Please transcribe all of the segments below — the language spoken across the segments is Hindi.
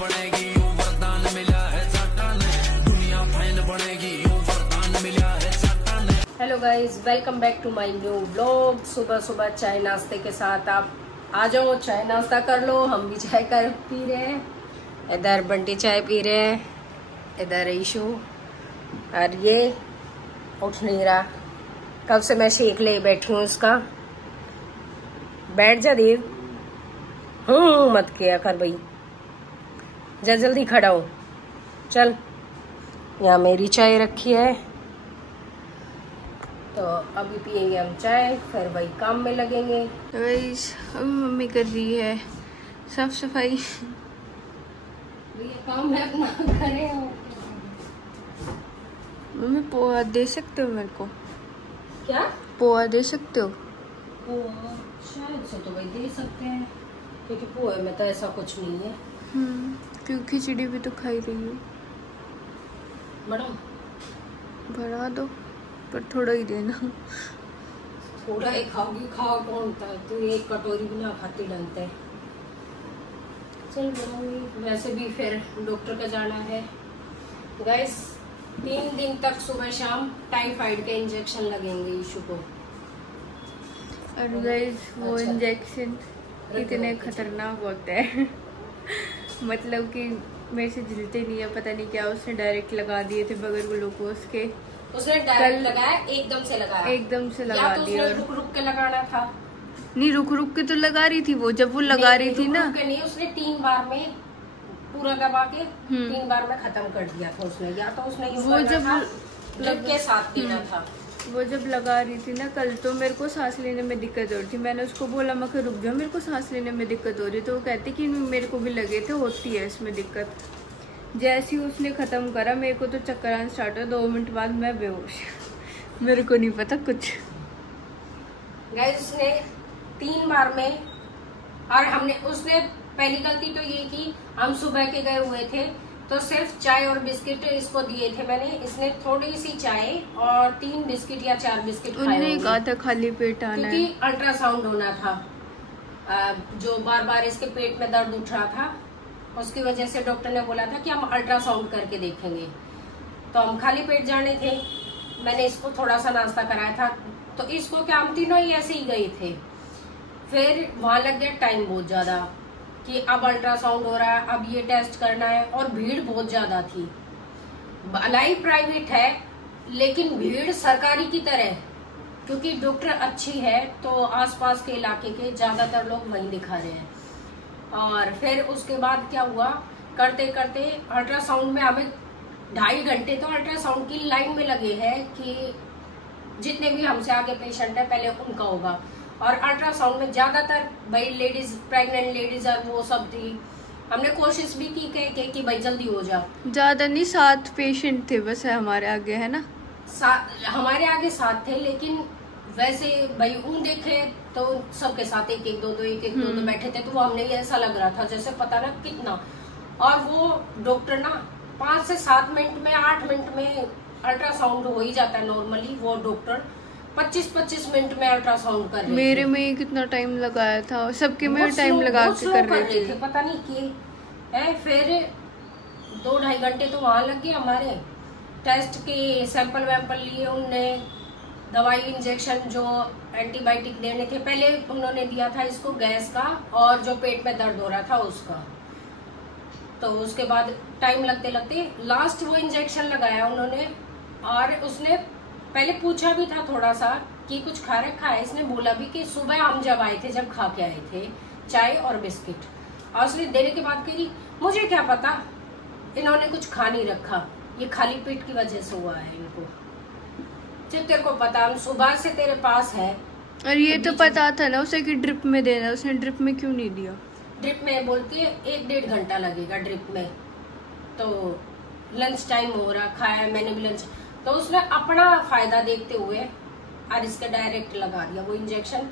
बनेगी यूं वरदान मिला है साटा ने, दुनिया फैन बनेगी यूं वरदान मिला है साटा ने। Hello guys, welcome back to my new vlog. सुबह सुबह चाय नाश्ते के साथ आप आ जाओ, चाय नाश्ता कर लो। हम भी चाय कर पी रहे हैं। इधर बंटी चाय पी रहे हैं, इधर ईशू, और ये उठ नहीं रहा। कब से मैं शेक ले बैठी हूँ उसका। बैठ जा देव, मत किया कर भाई, जा जल्दी खड़ा हो, चल। यहाँ मेरी चाय रखी है, तो अभी पियेंगे हम चाय, फिर वही काम में लगेंगे। तो गाइस अब मम्मी कर रही है साफ सफाई। ये काम है अपना, करे हो। मम्मी पोहा दे सकते हो मेरे को? क्या पोहा दे सकते हो? पोहा शायद से तो भाई दे सकते हैं, क्योंकि पोहे में तो ऐसा कुछ नहीं है। क्योंकि खिचड़ी भी तो खाई रही है। मैडम बढ़ा दो, पर थोड़ा ही देना। थोड़ा ही खाओगी, खाओ कौन था तू, एक कटोरी भी ना खाती डलते। चल बनाऊंगी। वैसे भी फिर डॉक्टर का जाना है गाइस। 3 दिन तक सुबह शाम टाइफाइड के इंजेक्शन लगेंगे ईशू को। और गाइस वो अच्छा। इंजेक्शन इतने खतरनाक होते हैं मतलब कि मेरे से झिलते नहीं है, पता नहीं क्या उसने डायरेक्ट लगा दिए थे बगैर ग्लूकोज के। उसने डायरेक्ट लगाया, एकदम से लगाया, एकदम से लगा तो दिया। उसने रुक रुक के लगाना था। नहीं, रुक रुक के तो लगा रही थी वो, जब वो लगा रही थी ना। रुक के नहीं, उसने 3 बार में पूरा दबा के 3 बार में खत्म कर दिया था उसने। या तो उसने वो जब ड्रिप के साथ देना था। वो जब लगा रही थी ना कल, तो मेरे को सांस लेने में दिक्कत हो रही थी। मैंने उसको बोला मैं रुक जाओ, मेरे को सांस लेने में दिक्कत हो रही है। तो वो कहती कि मेरे को भी लगे थे, होती है इसमें दिक्कत। जैसे ही उसने खत्म करा मेरे को तो चक्कर आना स्टार्ट हुआ। 2 मिनट बाद मैं बेहोश मेरे को नहीं पता कुछ। गाइस उसने 3 बार में, और उसने पहली गलती तो ये की, हम सुबह के गए हुए थे तो सिर्फ चाय और बिस्किट इसको दिए थे मैंने। इसने थोड़ी सी चाय और 3 बिस्किट या 4 बिस्किट खाए उन्होंने कहा था खाली पेट आना है, क्योंकि अल्ट्रासाउंड होना था। जो बार बार इसके पेट में दर्द उठ रहा था, उसकी वजह से डॉक्टर ने बोला था कि हम अल्ट्रासाउंड करके देखेंगे। तो हम खाली पेट जाने थे। मैंने इसको थोड़ा सा नाश्ता कराया था, तो इसको क्या, हम तीनों ही ऐसे ही गए थे। फिर वहां लग गया टाइम बहुत ज्यादा कि अब अल्ट्रासाउंड हो रहा है, अब ये टेस्ट करना है, और भीड़ बहुत ज्यादा थी। भलाई प्राइवेट है लेकिन भीड़ सरकारी की तरह, क्योंकि डॉक्टर अच्छी है तो आसपास के इलाके के ज्यादातर लोग वहीं दिखा रहे हैं। और फिर उसके बाद क्या हुआ, करते करते अल्ट्रासाउंड में हमें 2.5 घंटे तो अल्ट्रासाउंड की लाइन में लगे हैं कि जितने भी हमसे आगे पेशेंट है पहले उनका होगा। और अल्ट्रासाउंड में ज्यादातर भाई लेडीज, प्रेग्नेंट लेडीज और वो सब थी। हमने कोशिश भी की कि भाई जल्दी हो जा। ज्यादा नहीं, 7 पेशेंट थे बस हमारे आगे, है ना। हमारे आगे 7 थे, लेकिन वैसे भाई उन देखे तो सबके साथ 1-1, 2-2 बैठे थे। तो वो हमने ऐसा लग रहा था जैसे पता ना कितना। और वो डॉक्टर ना 5 से 7 मिनट में, 8 मिनट में अल्ट्रासाउंड हो ही जाता है नॉर्मली। वो डॉक्टर 25-25 मिनट में अल्ट्रासाउंड कर रहे थे। मेरे में कितना टाइम लगाया था, सबके में टाइम लगा के कर रहे थे, पता नहीं कि है। फिर 2-2.5 घंटे तो वहां लग गए हमारे। टेस्ट के सैंपल वैंपल लिए उनने, दवाई इंजेक्शन जो एंटीबायोटिक देने थे, पहले उन्होंने दिया था इसको गैस का और जो पेट में दर्द हो रहा था उसका। तो उसके बाद टाइम लगते लगते लास्ट वो इंजेक्शन लगाया उन्होंने। और उसने पहले पूछा भी था थोड़ा सा कि कुछ खा रखा है। इसने बोला भी कि सुबह हम जब आए थे, जब खा के आए थे चाय और बिस्किट। और उसने देने के बाद कही मुझे क्या पता, इन्होंने कुछ खा नहीं रखा, ये खाली पेट की वजह से हुआ है इनको। जब तेरे को पता, हम सुबह से तेरे पास है। और ये तो पता था ना उसे कि ड्रिप में देना, उसने ड्रिप में क्यों नहीं दिया? ड्रिप में बोलती है 1-1.5 घंटा लगेगा ड्रिप में। तो लंच टाइम हो रहा, खाया मैंने भी लंच, तो उसने अपना फायदा देखते हुए और इसका डायरेक्ट लगा दिया वो इंजेक्शन।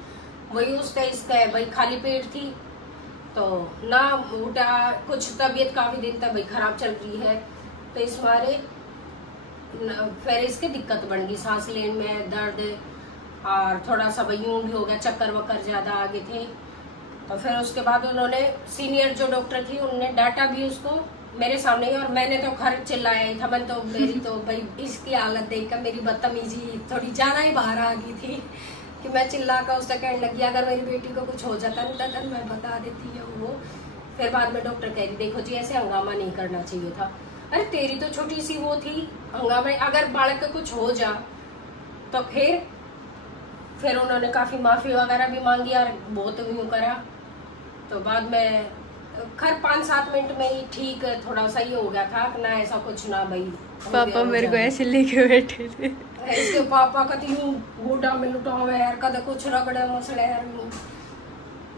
वही उसका इसका है भाई, खाली पेट थी तो ना उठा, कुछ तबीयत काफी दिन तक भाई खराब चल रही है, तो इस मारे फिर इसके दिक्कत बन गई, सांस लेने में दर्द, और थोड़ा सा यूं भी हो गया, चक्कर वक्कर ज्यादा आगे थे। तो फिर उसके बाद उन्होंने सीनियर जो डॉक्टर थी उन्होंने डांटा भी उसको मेरे सामने ही, और मैंने तो खर चिल्लाया ही था। मैंने तो मेरी तो भाई इसकी हालत देखकर मेरी बदतमीजी थोड़ी ज्यादा ही बाहर आ गई थी कि मैं चिल्ला कर उससे कहने लगी अगर मेरी बेटी को कुछ हो जाता ना तो मैं बता देती है वो। फिर बाद में डॉक्टर कह रही देखो जी ऐसे हंगामा नहीं करना चाहिए था। अरे तेरी तो छोटी सी वो थी हंगामा, अगर बालक को कुछ हो जा तो फिर उन्होंने काफी माफी वगैरह भी मांगी और बहुत यूं करा। तो बाद में खैर 5-7 मिनट में ही ठीक थोड़ा सा ही हो गया था ना, ऐसा कुछ ना भाई। पापा मेरे को ऐसे लेके बैठे थे, इसके पापा का यूं गोडा में लुटावे यार, कद कुछ रगड़े मसड़े यार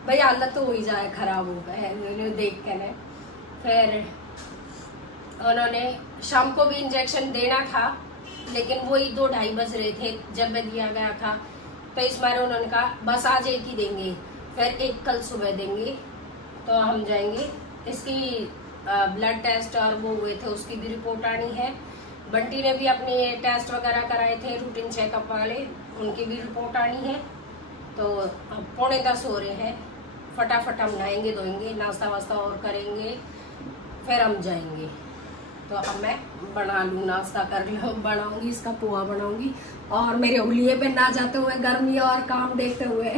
भाई, हालत तो हो ही जाए खराब हो गए देख के ने। फिर उन्होंने शाम को भी इंजेक्शन देना था लेकिन वही 2-2:30 बज रहे थे जब दिया गया था। तो इस बार उन्होंने कहा बस आज एक ही देंगे, फिर एक कल सुबह देंगे। तो हम जाएंगे, इसकी ब्लड टेस्ट और वो हुए थे उसकी भी रिपोर्ट आनी है। बंटी ने भी अपने टेस्ट वगैरह कराए थे रूटीन चेकअप वाले, उनकी भी रिपोर्ट आनी है। तो 9:45 हो रहे हैं, फटाफट हम नहाएंगे धोएंगे नाश्ता वास्ता और करेंगे फिर हम जाएंगे। तो अब मैं बना लूँ, नाश्ता कर लूँ, बनाऊंगी इसका पोहा बनाऊंगी और मेरे उंगलिये पे ना जाते हुए गर्मी और काम देखते हुए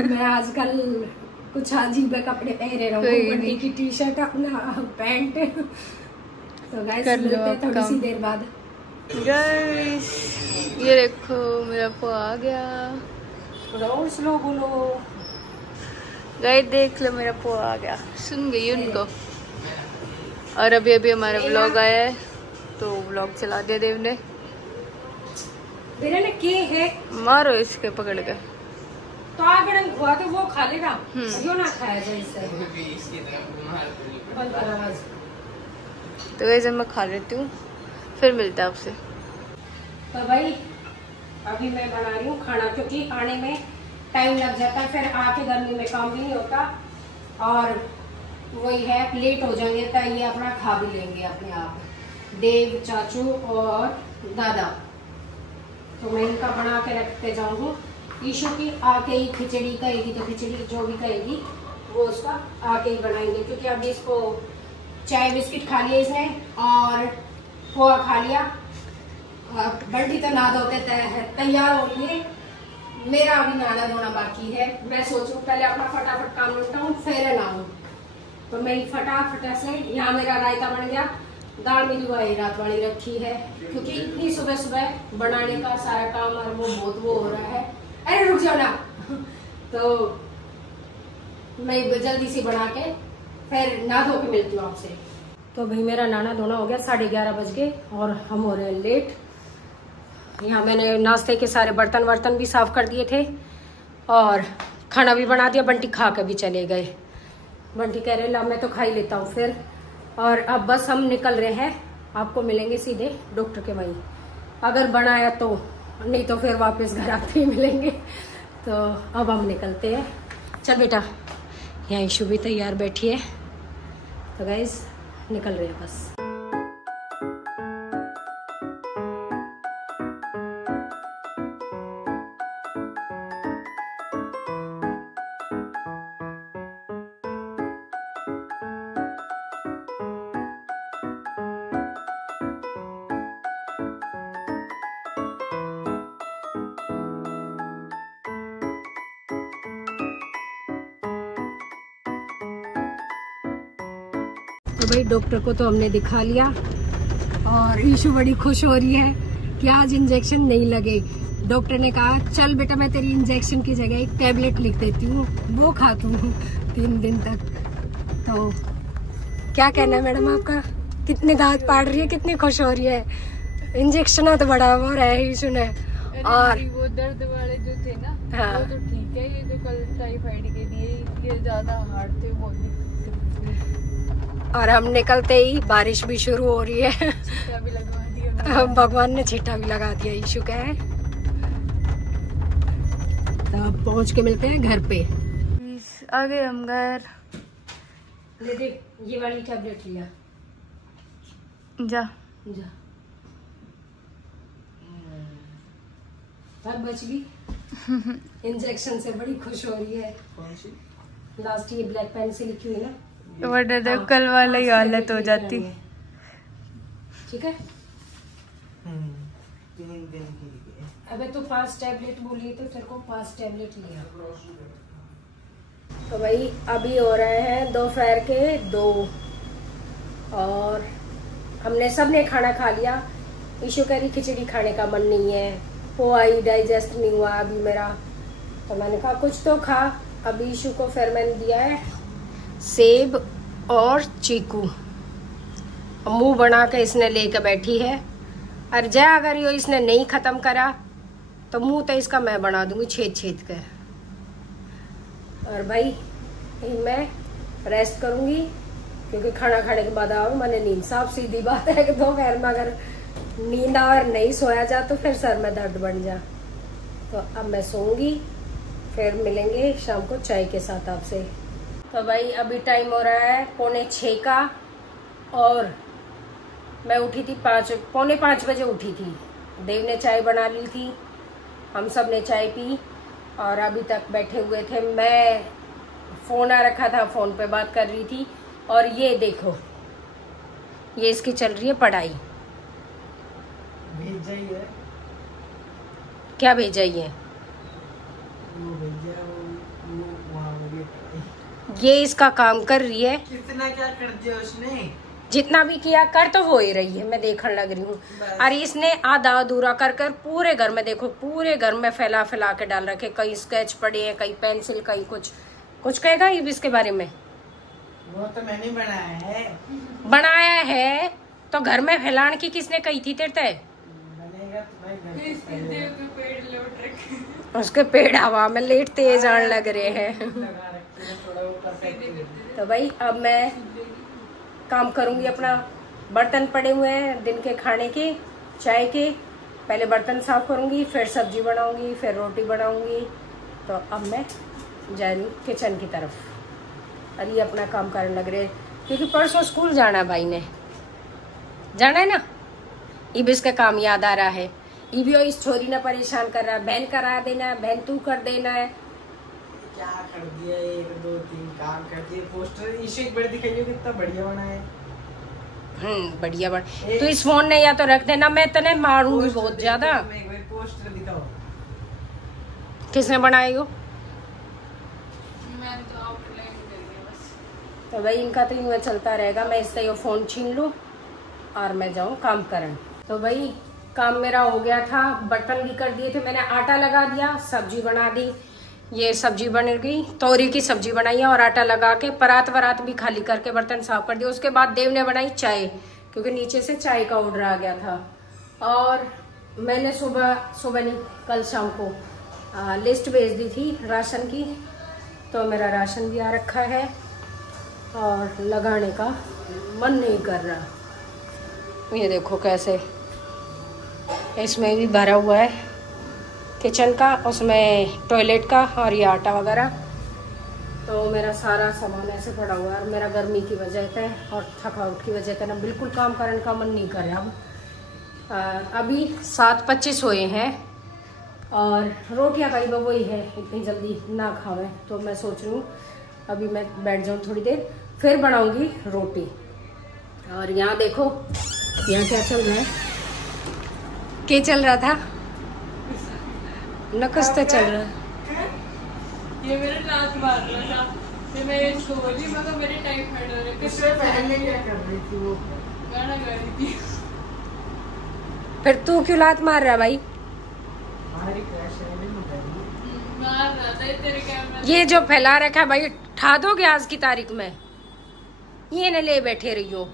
मैं आजकल कुछ अजीब कपड़े पहने रहूँ, बंटी की टी शर्ट अपना पैंट। तो गाइस मिलते हैं थोड़ी सी देर बाद। गाइस ये देखो मेरा पोहा आ गया, थोड़ा स्लो बोलो। गाइस देख लो मेरा पोहा आ गया, सुन गई उनको। और अभी अभी हमारा व्लॉग आया है तो व्लॉग चला दिया देव ने। ने के है मारो इसके पकड़ के, तो आगे हुआ तो वो खा लेगा, क्यों ना खाया जाए इससे। तो वैसे मैं खा लेती हूँ, फिर मिलता है आपसे। तो भाई अभी मैं बना रही हूँ खाना, क्योंकि आने में टाइम लग जाता है, फिर आके गर्मी में काम भी नहीं होता और वही है लेट हो जाएंगे। तो ये अपना खा भी लेंगे अपने आप, देव, चाचू और दादा। तो मैं इनका बना के रखते जाऊंगी। ईशु की आके ही खिचड़ी कहेगी तो खिचड़ी जो भी कहेगी वो उसका आके ही बनाएंगे, क्योंकि अभी इसको चाय बिस्किट खा लिया इसने और पोहा खा लिया। बंटी तो नहा धोते तैयार हो रही है, मेरा अभी नहाना धोना बाकी है। मैं सोचूं पहले अपना फटाफट काम निपटाऊं फिर नहाऊं। तो मैं फटाफट से यहाँ मेरा रायता बन गया, दाल मेरी वही रात वाली रखी है, क्योंकि इतनी सुबह सुबह बनाने का सारा काम और वो बहुत वो हो रहा है। अरे रुक जाओ ना तो मैं जल्दी से बना के फिर नहा धो के मिलती हूँ आपसे। तो भाई मेरा नहाना धोना हो गया, 11:30 बज गए और हम हो रहे हैं लेट। यहाँ मैंने नाश्ते के सारे बर्तन वर्तन भी साफ कर दिए थे और खाना भी बना दिया। बंटी खा के भी चले गए। बंटी कह रहे ला मैं तो खा ही लेता हूँ फिर। और अब बस हम निकल रहे हैं, आपको मिलेंगे सीधे डॉक्टर के वहीं, अगर बनाया तो, नहीं तो फिर वापस घर आते ही मिलेंगे। तो अब हम निकलते हैं। चल बेटा, यहाँ ईशु भी तैयार बैठी है। तो गाइस निकल रहे हैं बस। तो भाई डॉक्टर को तो हमने दिखा लिया और ईशु बड़ी खुश हो रही है कि आज इंजेक्शन नहीं लगे। डॉक्टर ने कहा चल बेटा मैं तेरी इंजेक्शन की जगह एक टैबलेट लिख देती हूँ, वो खा तू 3 दिन तक। तो क्या कहना है मैडम आपका, कितने दांत पाड़ रही है, कितनी खुश हो रही है। इंजेक्शन तो बड़ा वो रहा है ईशु ने। और वो दर्द वाले जो थे ना, हाँ, वो तो ठीक है, ये जो कल टाइफाइड के दिए ये ज्यादा हार्ड थे, वो और हम निकलते ही बारिश भी शुरू हो रही है। भी लगवा दिया भगवान ने छिट्टा भी लगा दिया ईशु का है। तो अब पहुंच के मिलते हैं घर पे। आ गए हम घर। ले देख ये वाली टैबलेट लिया, जा जा और बच भी। इंजेक्शन से बड़ी खुश हो रही है। कौन सी? लास्ट ये ब्लैक पेन से लिखी हुई ना, वरना कल वाला ही हालत हो जाती। ठीक है। अबे तो 5 टैबलेट बोली तो तेरे को 5 टैबलेट लिया। तो भाई अभी हो रहे हैं दोपहर के 2 और हमने सबने खाना खा लिया। ईशु कह रही खिचड़ी खाने का मन नहीं है, पोहा ही डाइजेस्ट नहीं हुआ अभी मेरा। तो मैंने कहा कुछ तो खा। अभी ईशु को फिर मैंने दिया है सेब और चीकू, मुंह बना के इसने लेके बैठी है। और जय अगर यो इसने नहीं खत्म करा तो मुंह तो इसका मैं बना दूंगी छेद छेद के। और भाई मैं रेस्ट करूंगी क्योंकि खाना खाने के बाद आओ मैंने नींद। साफ सीधी बात है कि दोपहर में अगर नींद और नहीं सोया जा तो फिर सर में दर्द बन जा। तो अब मैं सोऊंगी, फिर मिलेंगे शाम को चाय के साथ आपसे। तो भाई अभी टाइम हो रहा है 4:45 का और मैं उठी थी 4:45 बजे उठी थी। देव ने चाय बना ली थी, हम सब ने चाय पी और अभी तक बैठे हुए थे। मैं फोन आ रखा था, फोन पे बात कर रही थी। और ये देखो ये इसकी चल रही है पढ़ाई। भेजा ही है। क्या भेजा ही है? वो भेजा वो वहाँ ये इसका काम कर रही है। कितना क्या कर दिया उसने? जितना भी किया कर तो हो ही रही है, मैं देखने लग रही हूँ। अरे इसने आधा अधूरा कर कर पूरे घर में देखो, पूरे घर में फैला फैला के डाल रखे। कहीं स्केच पड़े हैं, कहीं पेंसिल, कहीं कुछ कहेगा ये भी इसके बारे में? वो तो मैंने बनाया है। बनाया है तो घर में फैलाने की किसने कही थी तेरे ते? बनेगा तो भाई घर पे पेड़ लौट रखे, उसके पेड़ हवा में लेटते जान लग रहे हैं। लगा रखे हैं, थोड़ा वो perfect। तो भाई अब मैं काम करूंगी अपना। बर्तन पड़े हुए हैं दिन के खाने के, चाय के। पहले बर्तन साफ करूंगी, फिर सब्जी बनाऊंगी, फिर रोटी बनाऊंगी। तो अब मैं जा रही हूँ किचन की तरफ। अरे ये अपना काम करने लग रहे क्योंकि परसों स्कूल जाना है, भाई ने जाना है ना। ये भी इसका काम याद आ रहा है। ये भी इस छोरी ने परेशान कर रहा है, बहन करा देना है, बहन तू कर देना है। क्या कर दिया? 1 2 3 काम कर दिए। पोस्टर इशू एक बार दिखाइए कितना बढ़िया बना है। बढ़िया बन। तो इस फोन ने या तो रख देना, मैं तने मारूंगी बहुत ज्यादा। एक बार पोस्टर दिखाओ। किसने बनाई हो? मैंने तो आउटलाइन कर दिया बस। तो भाई इनका तो यूँ चलता रहेगा। मैं इससे ये फोन छीन लूँ और मैं जाऊँ काम करने। तो भाई काम मेरा हो गया था, बर्तन भी कर दिए थे मैंने, आटा लगा दिया, सब्जी बना दी। ये सब्जी बन गई, तोरी की सब्जी बनाई है और आटा लगा के परात वरात भी खाली करके बर्तन साफ कर दिया। उसके बाद देव ने बनाई चाय क्योंकि नीचे से चाय का ऑर्डर आ गया था। और मैंने सुबह नहीं कल शाम को लिस्ट भेज दी थी राशन की। तो मेरा राशन भी आ रखा है और लगाने का मन नहीं कर रहा। ये देखो कैसे इसमें भी भरा हुआ है किचन का, उसमें टॉयलेट का और ये आटा वगैरह। तो मेरा सारा सामान ऐसे पड़ा हुआ है और मेरा गर्मी की वजह से और थकावट की वजह से ना बिल्कुल काम करने का मन नहीं कर रहा। अब अभी 7:25 हुए हैं और रोटियां करीब वही है, इतनी जल्दी ना खावे। तो मैं सोच रही हूँ अभी मैं बैठ जाऊँ थोड़ी देर, फिर बनाऊंगी रोटी। और यहाँ देखो यहाँ क्या चल रहा है। क्या चल रहा था? न कुछ तो चल रहा है। ये मेरे लात मार रहा था, फिर मैं इसको बोली मगर मेरे टाइफाइड हो रहे थे। उससे पहले क्या कर रही थी वो? गाना गा रही थी। फिर तू क्यों लात मार रहा है भाई? हमारी क्रैश है मार रहा था तेरे कैमरा। ये जो फैला रखा है भाई ठा दोगे आज की तारीख में? ये न ले बैठे रही हो,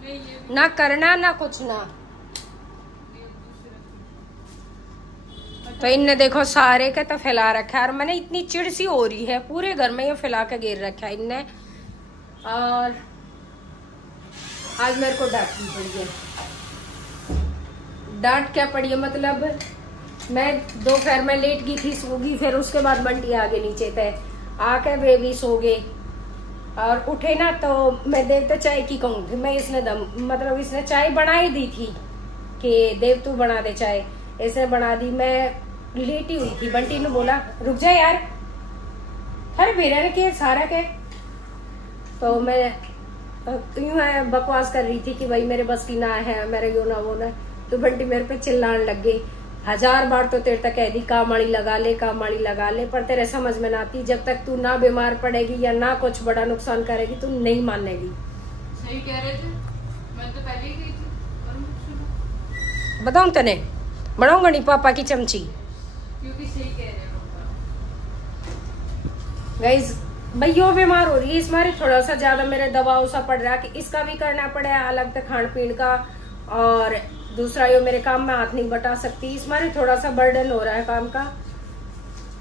ना करना ना कुछ ना। तो इनने देखो सारे का तो फैला रखा है और मैंने इतनी चिड़ सी हो रही है, पूरे घर में ये फैला के गिर रखा है इनने। और आज मेरे को डांटनी पड़ी है। डांट क्या पड़ी है मतलब, मैं दोपहर में लेट गई थी, सो गई, फिर उसके बाद बंटी आगे नीचे थे, आके वे भी सो गए और उठे ना। तो मैं देव तो चाय की कहूँगी, मैं इसने चाय बना ही दी थी कि देव तू बना दे चाय, इसने बना दी। मैं लेटी हुई थी, बंटी ने बोला रुक जा यार, अरे बेरा के सारा के तो मैं यूं है बकवास कर रही थी कि भाई मेरे बस की ना है, मेरे यो ना वो ना। तो बंटी मेरे पे चिल्लाने लग गई। 1000 बार तो तेरे तक कह दी कामाड़ी लगा ले, कामाड़ी लगा ले, पर तेरे समझ में ना आती। जब तक तू ना बीमार पड़ेगी या ना कुछ बड़ा नुकसान करेगी तू नहीं मानेगी। सही कह रहे थे, मैं तो पहले ही गई थी। बताऊं तने बनाऊंगा नहीं पापा की चमची, क्योंकि सही कह रहे हो गाइस। भाई यो बीमार हो रही है, इस मारे थोड़ा सा ज्यादा मेरे दबाव सा पड़ रहा है कि इसका भी करना पड़े अलग तक खान पीन का, और दूसरा यो मेरे काम में हाथ नहीं बटा सकती। इस मारे थोड़ा सा बर्डन हो रहा है काम का।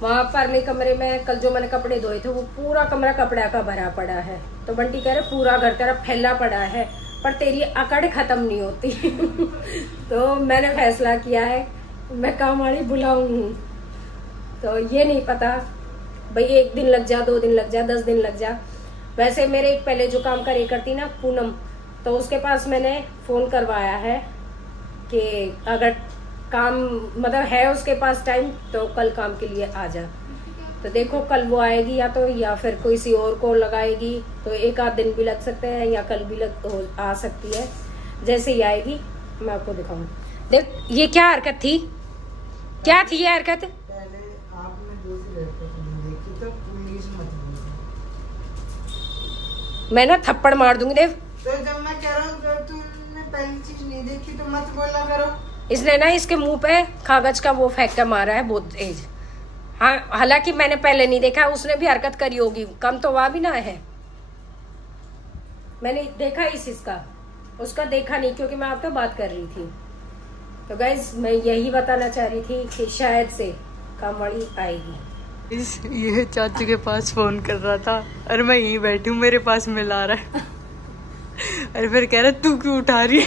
वहां पर मेरे कमरे में कल जो मैंने कपड़े धोए थे वो पूरा कमरा कपड़ा का भरा पड़ा है। तो बंटी कह रहे पूरा घर तेरा फैला पड़ा है पर तेरी अकड़ खत्म नहीं होती। तो मैंने फैसला किया है मैं काम वाली बुलाऊं। तो ये नहीं पता भाई 1 दिन लग जा, 2 दिन लग जा, 10 दिन लग जा। वैसे मेरे पहले जो काम करे करती ना पूनम, तो उसके पास मैंने फोन करवाया है कि अगर काम मतलब है उसके पास टाइम तो कल काम के लिए आ जा। तो देखो कल वो आएगी या फिर किसी और को लगाएगी, तो 1 आध दिन भी लग सकते हैं या कल भी आ सकती है। जैसे ही आएगी मैं आपको दिखाऊं। देख ये क्या हरकत थी, क्या थी ये हरकत? पहले आपने दूसरी हरकत देखी तो इंग्लिश मत बोलना। मैं ना थप्पड़ मार दूंगी देव। तो जब मैं कह रहा हूँ जब तुमने पहली चीज नहीं देखी तो मत बोला करो। इसने ना इसके मुंह पे कागज का वो फेंक कर मारा है बहुत तेज। हाँ हालांकि मैंने पहले नहीं देखा, उसने भी हरकत करी होगी, कम तो वहां भी ना है। मैंने देखा इसका, उसका देखा नहीं क्योंकि मैं आपसे बात कर रही थी। तो गाइज मैं यही बताना चाह रही थी कि शायद से कामवाड़ी आएगी। ये चाचू के पास फोन कर रहा था और मैं यहीं बैठी हूँ, मेरे पास मिला रहा है। और फिर कह रहा तू क्यों उठा रही है?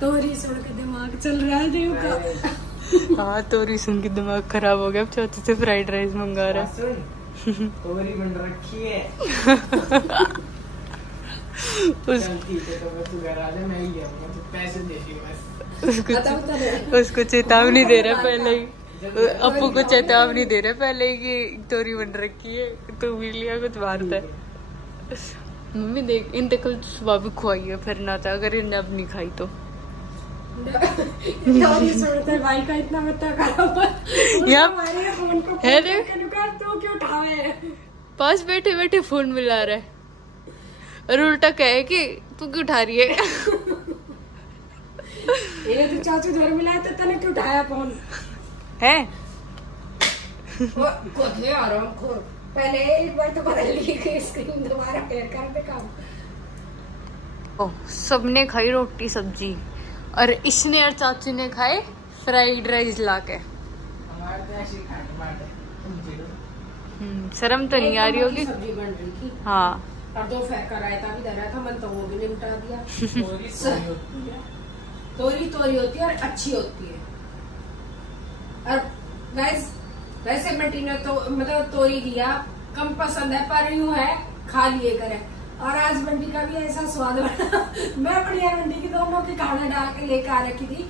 तोरी सुन के दिमाग चल रहा है देव का। हाँ तोरी सुन के दिमाग खराब हो गया। अब चाचू से फ्राइड राइस मंगा रहा है। तोरी बन रखी है। उसको चेतावनी दे रहा पहले ही, अप्पू को चेतावनी दे रहा पहले ही कि तोरी बन रखी है, तो भी लिया कुछ मारता है। मम्मी देख इन कल सुबह भी खुआई है, फिर ना था अगर इन्हें अब नहीं खाई तो। भाई का इतना मत्ता खराब है रे, तू क्यों उठावे? पास बैठे बैठे फोन मिला रहा है और उल्टा कहे कि तू क्यों उठा रही है? ये तो चाचू घर मिलाया तो तने क्यों उठाया फोन है? आराम खोर पहले एक बार तो बदल ली स्क्रीन, दोबारा पेड़ कर दे काम। सबने खाई रोटी सब्जी और इसने और चाचू ने खाए फ्राइड राइस लाके। शर्म तो नहीं आ रही होगी। सब्जी बन रही थी हाँ, और 2 फेंक का रायता भी धरा था, मन तो वो भी निपटा दिया। तोरी होती है और अच्छी होती है। और गाइस वैसे बंटी ने तो मतलब तोरी दिया कम पसंद है पर यूं है खा लिए करे। और आज बंटी का भी ऐसा स्वाद बना। मैं बढ़िया बंटी की दोनों के खाना डाल के लेकर आ रखी थी,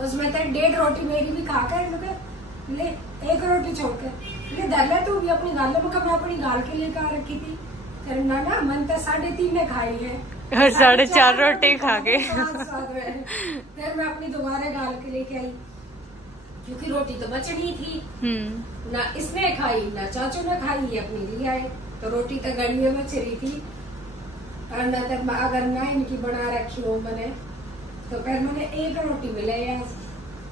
उसमें तो 1.5 रोटी मेरी भी खाकर मतलब ले 1 रोटी छोड़कर ले धर ले तू भी अपनी गाल में, मैं अपनी गाल के लेकर आ रखी थी। ना ना मन तो 3.5 में खाई है और 4.5 रोटी खा के फिर मैं अपनी दोबारा गाल के लेके आई क्योंकि रोटी तो बचनी थी। ना इसने खाई ना चाचू ने खाई, अपनी लिए आए तो रोटी तो गड़ी में बच रही थी। और न तक अगर ना इनकी बना रखी हो मैंने तो फिर मैंने 1 रोटी मिले यार।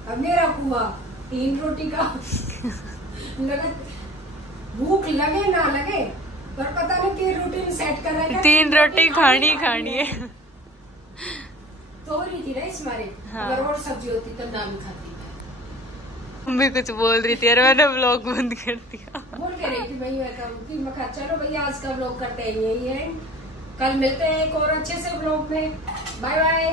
अब मेरा हुआ 3 रोटी का। भूख लगे ना लगे पर पता नहीं 3 रोटी में सेट कर रहा है। 3 रोटी खानी है। तो रही थी ना इस मारे। हाँ। अगर और सब्जी होती तो ना भी खाती। मम्मी कुछ बोल रही थी और मैंने व्लॉग बंद कर दिया। बोल के रही थी भाई मैं कहा चलो भैया आज का व्लॉग करते हैं यही है, कल मिलते हैं एक और अच्छे से व्लॉग में। Bye bye.